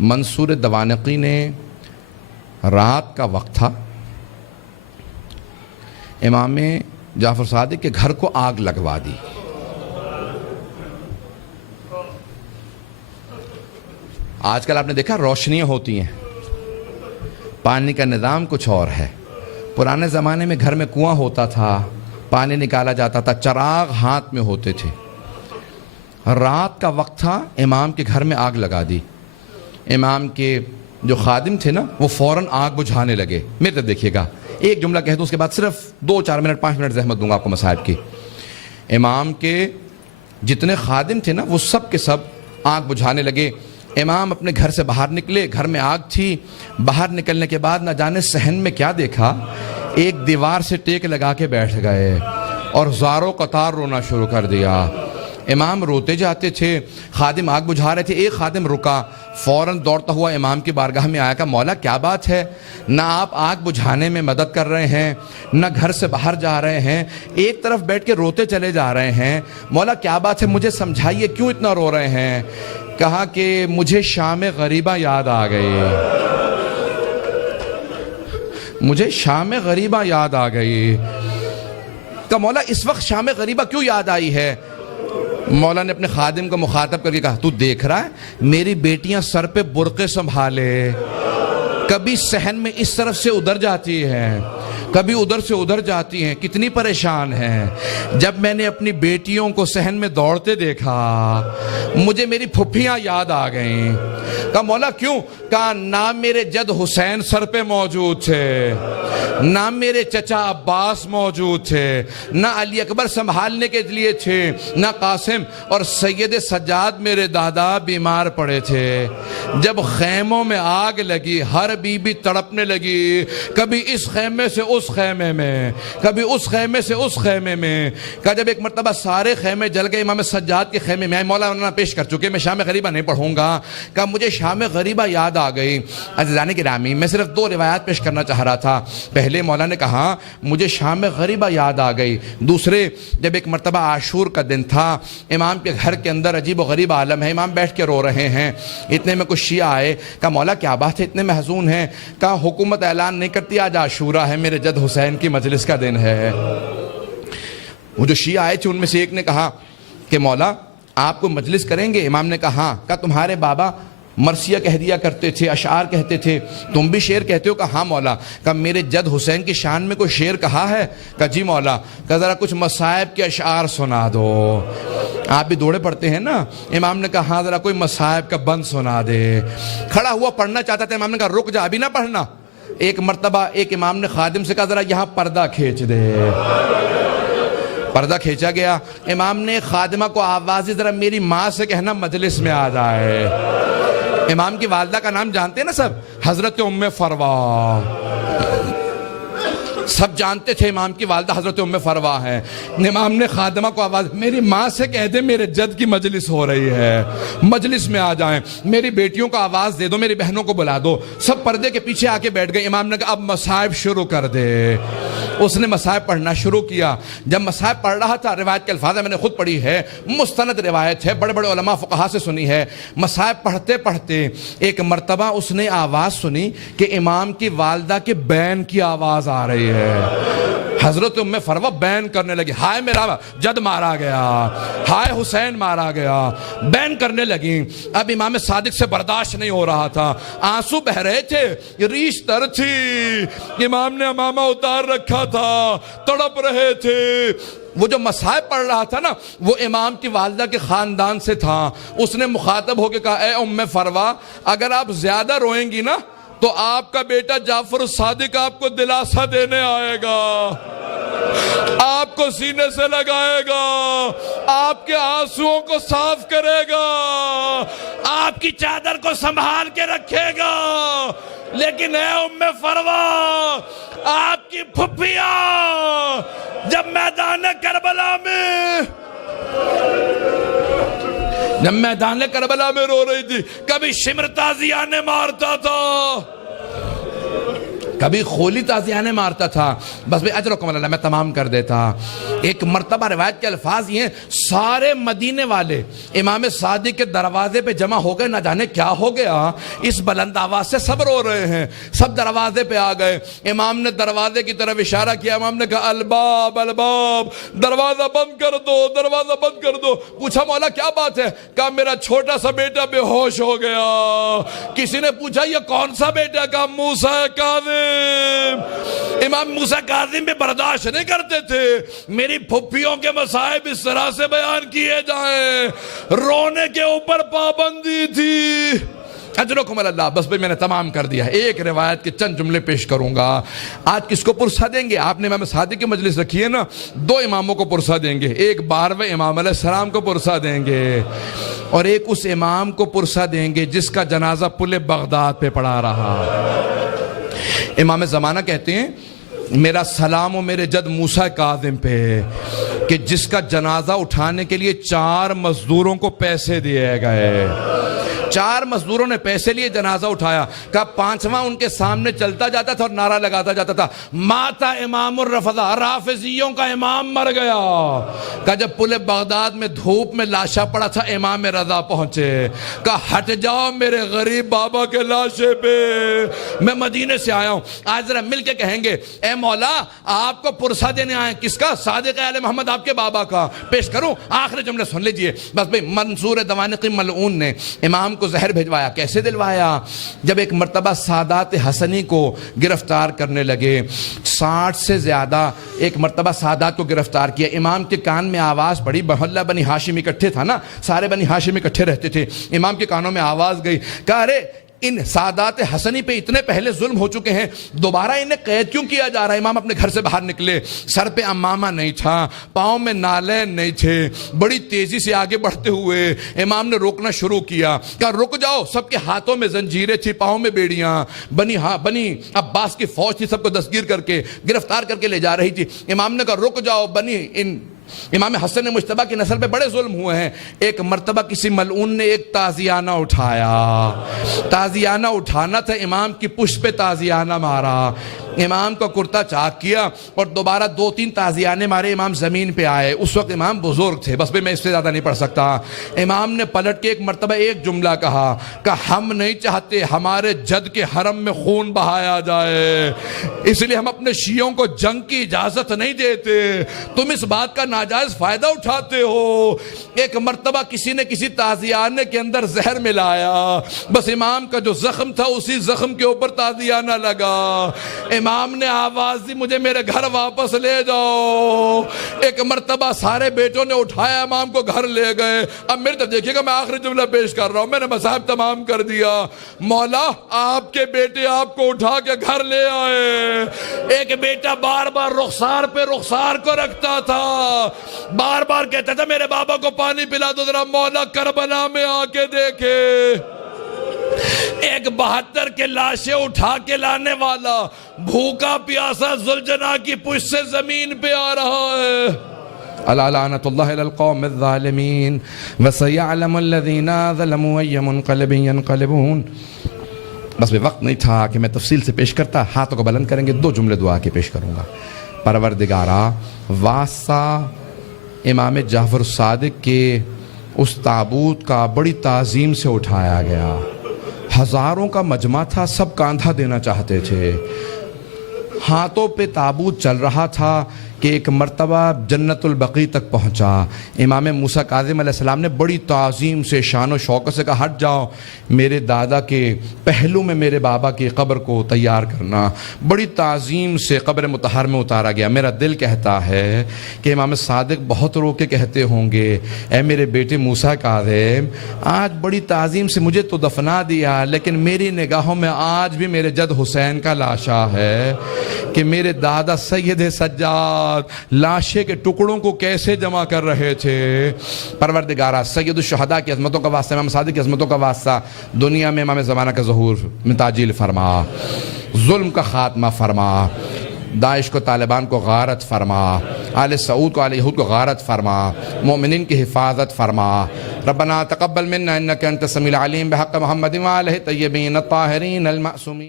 منصور دوانقی نے رات کا وقت تھا، امام جعفر صادق کے گھر کو آگ لگوا دی۔ آج کل آپ نے دیکھا روشنیاں ہوتی ہیں، پانی کا نظام کچھ اور ہے۔ پرانے زمانے میں گھر میں کنواں ہوتا تھا، پانی نکالا جاتا تھا، چراغ ہاتھ میں ہوتے تھے۔ رات کا وقت تھا، امام کے گھر میں آگ لگا دی۔ امام کے جو خادم تھے نا وہ فوراً آگ بجھانے لگے۔ میرے طرف دیکھیے گا، ایک جملہ کہہ دوں اس کے بعد صرف 2-4 منٹ 5 منٹ زحمت دوں گا آپ کو مصائب کی۔ امام کے جتنے خادم تھے نا وہ سب کے سب آگ بجھانے لگے۔ امام اپنے گھر سے باہر نکلے، گھر میں آگ تھی۔ باہر نکلنے کے بعد نہ جانے صحن میں کیا دیکھا، ایک دیوار سے ٹیک لگا کے بیٹھ گئے اور زاروں قطار رونا شروع کر دیا۔ امام روتے جاتے تھے، خادم آگ بجھا رہے تھے۔ ایک خادم رکا، فوراً دوڑتا ہوا امام کی بارگاہ میں آیا، کہا مولا کیا بات ہے، نہ آپ آگ بجھانے میں مدد کر رہے ہیں، نہ گھر سے باہر جا رہے ہیں، ایک طرف بیٹھ کے روتے چلے جا رہے ہیں، مولا کیا بات ہے، مجھے سمجھائیے کیوں اتنا رو رہے ہیں۔ کہا کہ مجھے شام غریبہ یاد آ گئی، مجھے شام غریبہ یاد آ گئی۔ کہا مولا اس وقت شام غریبہ کیوں یاد آئی ہے؟ مولا نے اپنے خادم کو مخاطب کر کے کہا تو دیکھ رہا ہے میری بیٹیاں سر پہ برقعے سنبھالے، کبھی صحن میں اس طرف سے ادھر جاتی ہیں، کبھی ادھر سے ادھر جاتی ہیں، کتنی پریشان ہیں۔ جب میں نے اپنی بیٹیوں کو صحن میں دوڑتے دیکھا مجھے میری پھپھیاں یاد آ گئیں۔ کہا مولا کیوں؟ کہا نہ میرے جد حسین سر پہ موجود تھے، نہ میرے چچا عباس موجود تھے، نہ علی اکبر سنبھالنے کے لیے تھے، نہ قاسم، اور سید سجاد میرے دادا بیمار پڑے تھے۔ جب خیموں میں آگ لگی ہر بی بی تڑپنے لگی، کبھی اس خیمے سے اس خیمے میں، کبھی اس خیمے سے اس خیمے میں۔ کہا جب ایک مرتبہ سارے خیمے جل گئے، امام سجاد کے خیمے میں آئے، مولانا پیش کر چکے، میں شام غریبہ نہیں پڑھوں گا۔ کہا مجھے شام غریبہ یاد آ گئی۔ عزیزان گرامی میں صرف 2 روایات پیش کرنا چاہ رہا تھا۔ پہلے مولا نے کہا مجھے شام غریبہ یاد آ گئی، دوسرے جب ایک مرتبہ عاشور کا دن تھا، امام کے گھر کے اندر عجیب و غریب عالم ہے، امام بیٹھ کے رو رہے ہیں، اتنے میں کچھ شیعہ آئے۔ کہا مولا کیا بات ہے اتنے محزون ہیں؟ کہا حکومت اعلان نہیں کرتی آج عاشورہ ہے، میرے جد حسین کی مجلس کا دن ہے۔ وہ جو شیعہ آئے تھے ان میں سے ایک نے کہا کہ مولا آپ کو مجلس کریں گے؟ امام نے کہا ہاں۔ کہا تمہارے بابا مرثیہ کہہ دیا کرتے تھے، اشعار کہتے تھے، تم بھی شعر کہتے ہو؟ کہا ہاں مولا۔ کہا میرے جد حسین کی شان میں کوئی شعر کہا ہے؟ کہا جی مولا۔ کہا ذرا کچھ مصائب کے اشعار سنا دو، آپ بھی دوڑے پڑتے ہیں نا۔ امام نے کہا ہاں ذرا کوئی مصائب کا بند سنا دے۔ کھڑا ہوا پڑھنا چاہتا تھا، امام نے کہا رک جا ابھی نہ پڑھنا۔ ایک مرتبہ ایک امام نے خادم سے کہا ذرا یہاں پردہ کھینچ دے، پردہ کھینچا گیا۔ امام نے خادمہ کو آواز دی ذرا میری ماں سے کہنا مجلس میں آ جائے۔ امام کی والدہ کا نام جانتے ہیں نا سب، حضرت ام فروا، سب جانتے تھے امام کی والدہ حضرت ام فروا ہیں۔ امام نے خادمہ کو آواز میری ماں سے کہہ دے میرے جد کی مجلس ہو رہی ہے، مجلس میں آ جائیں، میری بیٹیوں کو آواز دے دو، میری بہنوں کو بلا دو۔ سب پردے کے پیچھے آ کے بیٹھ گئے۔ امام نے کہا اب مصائب شروع کر دے۔ اس نے مصائب پڑھنا شروع کیا۔ جب مصائب پڑھ رہا تھا، روایت کے الفاظ میں نے خود پڑھی ہے، مستند روایت ہے، بڑے بڑے علماء فقہا سے سنی ہے، مصائب پڑھتے پڑھتے ایک مرتبہ اس نے آواز سنی کہ امام کی والدہ کے بین کی آواز آ رہی ہے۔ حضرت ام فروا بین کرنے لگی، ہائے میرا جد مارا گیا، ہائے حسین مارا گیا، بین کرنے لگی۔ اب امام صادق سے برداشت نہیں ہو رہا تھا، آنسو بہ رہے تھے، ریش تر تھی، امام نے امامہ اتار رکھا تھا، تڑپ رہے تھے۔ وہ جو مصائب پڑھ رہا تھا نا وہ امام کی والدہ کے خاندان سے تھا۔ اس نے مخاطب ہو کے کہا اے ام فروا اگر آپ زیادہ روئیں گی نا تو آپ کا بیٹا جعفر صادق آپ کو دلاسا دینے آئے گا، آپ کو سینے سے لگائے گا، آپ کے آنسوؤں کو صاف کرے گا، آپ کی چادر کو سنبھال کے رکھے گا۔ لیکن اے ام فروا آپ کی پھپھیاں جب میدان کربلا میں رو رہی تھی، کبھی شمر تازیانے مارتا تھا، کبھی خولی تازیانے مارتا تھا. بس بھئی اجرکم اللہ، میں تمام کر دیتا. ایک مرتبہ روایت کے الفاظ یہ ہیں، سارے مدینے والے امام صادق کے دروازے پہ جمع ہو گئے. نہ جانے کیا ہو گیا، اس بلند آواز سے سب رو رہے ہیں. سب دروازے پہ آ گئے. امام نے دروازے کی طرف اشارہ کیا. امام نے کہا الباب الباب، دروازہ بند کر دو، دروازہ بند کر دو. پوچھا مولا کیا بات ہے؟ کہا میرا چھوٹا سا بیٹا بے ہوش ہو گیا. کسی نے پوچھا یہ کون سا بیٹا؟ کہا موسیٰ کاظم. امام موسیٰ کاظم بھی برداشت نہیں کرتے تھے میری پھپھیوں کے مصائب اس طرح سے بیان کیے جائیں. رونے کے اوپر پابندی تھی. اجرکم اللہ. بس بھئی میں نے تمام کر دیا. ایک روایت کے چند جملے پیش کروں گا. آج کس کو پرسہ دیں گے؟ آپ نے امام صادق کی مجلس رکھی ہے نا، دو اماموں کو پرسہ دیں گے. ایک 12ویں امام علیہ السلام کو پرسہ دیں گے، اور ایک اس امام کو پرسہ دیں گے جس کا جنازہ پل بغداد پہ پڑا رہا. امام زمانہ کہتے ہیں میرا سلام و میرے جد موسیٰ کاظم پہ کہ جس کا جنازہ اٹھانے کے لیے 4 مزدوروں کو پیسے دیے گئے. 4 مزدوروں نے پیسے لیے جنازہ اٹھایا. کہا 5واں ان کے سامنے چلتا جاتا تھا اور نعرہ لگاتا جاتا تھا ماتا امام الرفضہ، رافضیوں کا امام مر گیا. کہا جب پل بغداد میں دھوپ میں لاشا پڑا تھا امام رضا پہنچے. کہا ہٹ جاؤ میرے غریب بابا کے لاشے پہ، میں مدینے سے آیا ہوں. آج ذرا مل کے کہیں گے اے مولا آپ کو پرسہ دینے آئے. کس کا؟ صادق آل محمد آپ کے بابا کا. پیش کروں؟ آخری جملے سن لیجئے. بس بھئی منصور دوانقی ملعون نے امام کو زہر بھجوایا. کیسے دلوایا؟ جب ایک مرتبہ سادات حسنی کو گرفتار کرنے لگے، 60 سے زیادہ ایک مرتبہ سادات کو گرفتار کیا. امام کے کان میں آواز پڑی. محلہ بنی ہاشم اکٹھے تھا نا، سارے بنی ہاشم اکٹھے رہتے تھے. امام کے کانوں میں آواز گئی. کہا ارے ان سادات حسنی پہ اتنے پہلے ظلم ہو چکے ہیں، دوبارہ انہیں قید کیوں کیا جا رہا ہے؟ امام اپنے گھر سے باہر نکلے. سر پہ امامہ نہیں تھا، پاؤں میں نالین نہیں تھے. بڑی تیزی سے آگے بڑھتے ہوئے امام نے روکنا شروع کیا. کہا رک جاؤ. سب کے ہاتھوں میں زنجیریں تھی، پاؤں میں بیڑیاں. بنی عباس کی فوج تھی، سب کو دستگیر کر کے گرفتار کر کے لے جا رہی تھی. امام نے کہا رک جاؤ. امام حسن مجتبیٰ کی نسل پہ بڑے ظلم ہوئے ہیں. ایک مرتبہ کسی ملعون نے ایک تازیانہ اٹھایا. تازیانہ اٹھانا تھا، امام کی پشت پہ تازیانہ مارا. امام کا کرتا چاک کیا اور دوبارہ 2-3 تازیانے مارے. امام زمین پہ آئے. اس وقت امام بزرگ تھے. بس میں اس سے زیادہ نہیں پڑھ سکتا. امام نے پلٹ کے ایک مرتبہ ایک جملہ کہا کہ ہم نہیں چاہتے ہمارے جد کے حرم میں خون بہایا جائے، اس لیے ہم اپنے شیعوں کو جنگ کی اجازت نہیں دیتے. تم اس بات کا ناجائز فائدہ اٹھاتے ہو. ایک مرتبہ کسی نے کسی تازیانے کے اندر زہر ملایا. بس امام کا جو زخم تھا اسی زخم کے اوپر تازیانہ لگا. امام نے آواز دی مجھے میرے گھر واپس لے جاؤ. ایک مرتبہ سارے بیٹوں نے اٹھایا، امام کو گھر لے گئے. اب میرے طرف دیکھیے گا، میں آخری جملہ پیش کر رہا ہوں. میں نے مصائب تمام کر دیا. مولا آپ کے بیٹے آپ کو اٹھا کے گھر لے آئے. ایک بیٹا بار بار رخسار پہ رخسار کو رکھتا تھا، بار بار کہتا تھا میرے بابا کو پانی پلا دو ذرا، مولا کربلا میں آ کے دیکھے. ایک 72 کے لاشیں اٹھا کے لانے والا بھوکا پیاسا ذوالجناح کی پشت سے زمین پہ آ رہا ہے. الا لعنت اللہ علی القوم الظالمین وسیعلم الذین ظلموا ای منقلب ینقلبون. بس بھی وقت نہیں تھا کہ میں تفصیل سے پیش کرتا. ہاتھوں کو بلند کریں گے، 2 جملے دعا کے پیش کروں گا. پروردگارا، واسطہ امام جعفر الصادق کے اس تابوت کا بڑی تعظیم سے اٹھایا گیا. ہزاروں کا مجمع تھا، سب کاندھا دینا چاہتے تھے. ہاتھوں پہ تابوت چل رہا تھا کہ ایک مرتبہ جنت البقیع تک پہنچا. امام موسیٰ کاظم علیہ السلام نے بڑی تعظیم سے شان و شوکت سے کہا ہٹ جاؤ، میرے دادا کے پہلو میں میرے بابا کی قبر کو تیار کرنا. بڑی تعظیم سے قبر مطہر میں اتارا گیا. میرا دل کہتا ہے کہ امام صادق بہت رو کے کہتے ہوں گے اے میرے بیٹے موسیٰ کاظم، آج بڑی تعظیم سے مجھے تو دفنا دیا، لیکن میری نگاہوں میں آج بھی میرے جد حسین کا لاشا ہے کہ میرے دادا سید سجاد لاشے کے ٹکڑوں کو کیسے جمع کر رہے تھے. پروردگارہ، سید الشہداء کی عظمتوں کا واسطہ، امام صادق کی عظمتوں کا واسطہ، دنیا میں امام زمانہ کا ظہور میں تعجیل فرما، ظلم کا خاتمہ فرما، داعش کو طالبان کو غارت فرما، آل سعود کو آل یہود کو غارت فرما، مومنین کی حفاظت فرما. ربنا تقبل منا انک انت السمیع العلیم بحق محمد وآلہ الطیبین الطاہرین المعصومین.